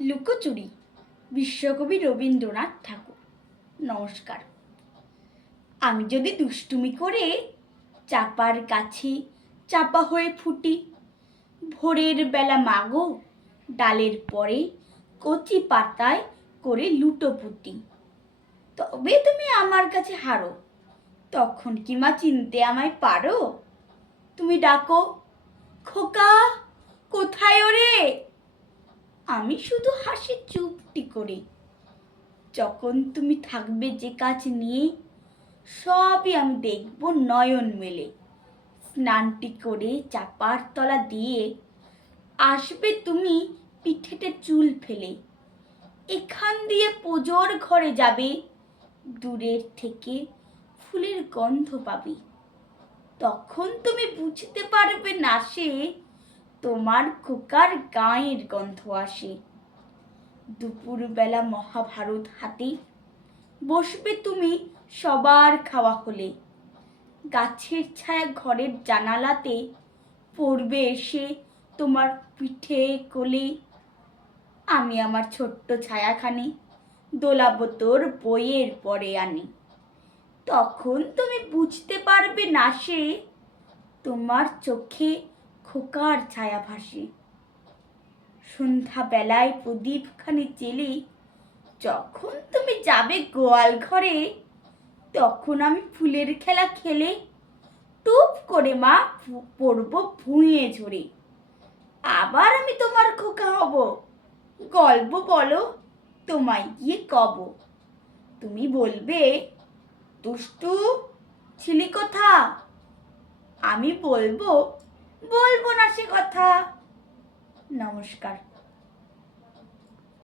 লুকোচুরি, বিশ্বকবি রবীন্দ্রনাথ ঠাকুর। নমস্কার। আমি যদি দুষ্টুমি করে চাপার কাছে চাপা হয়ে ফুটি, ভোরের বেলা মাগো ডালের পরে কচি পাতায় করে লুটোপুটি, তবে তুমি আমার কাছে হারো। তখন কি মা চিনতে আমায় পারো? তুমি ডাকো, খোকা কোথায় ওরে? আমি শুধু হাসি চুপটি করে। যখন তুমি থাকবে যে কাজ নিয়ে, সবই আমি দেখব নয়ন মেলে। স্নানটি করে চাপার তলা দিয়ে আসবে তুমি পিঠেতে চুল ফেলে। এখান দিয়ে পুজোর ঘরে যাবে, দূরের থেকে ফুলের গন্ধ পাবে। তখন তুমি বুঝতে পারবে না সে তোমার খোকার গায়ের গন্ধ আসে। দুপুরবেলা মহাভারত হাতে বসবে তুমি সবার খাওয়া হলে। গাছের ছায়া ঘরের জানালাতে পড়বে এসে তোমার পিঠে কোলে। আমি আমার ছোট্ট ছায়াখানি দোলাবো তোর বইয়ের পরে আনি। তখন তুমি বুঝতে পারবে না সে তোমার চোখে খোকার ছায়া ভাসে। সন্ধ্যাবেলায় প্রদীপখানি জেলে যখন তুমি যাবে গোয়াল ঘরে, তখন আমি ফুলের খেলা খেলে টুপ করে মা পড়ব ভুঁইয়ে ঝরে। আবার আমি তোমার খোকা হব, গল্প বলো তোমায় গিয়ে কব। তুমি বলবে, দুষ্টু ছিলি কোথা? আমি বলবো, বলবো না সে কথা। নমস্কার।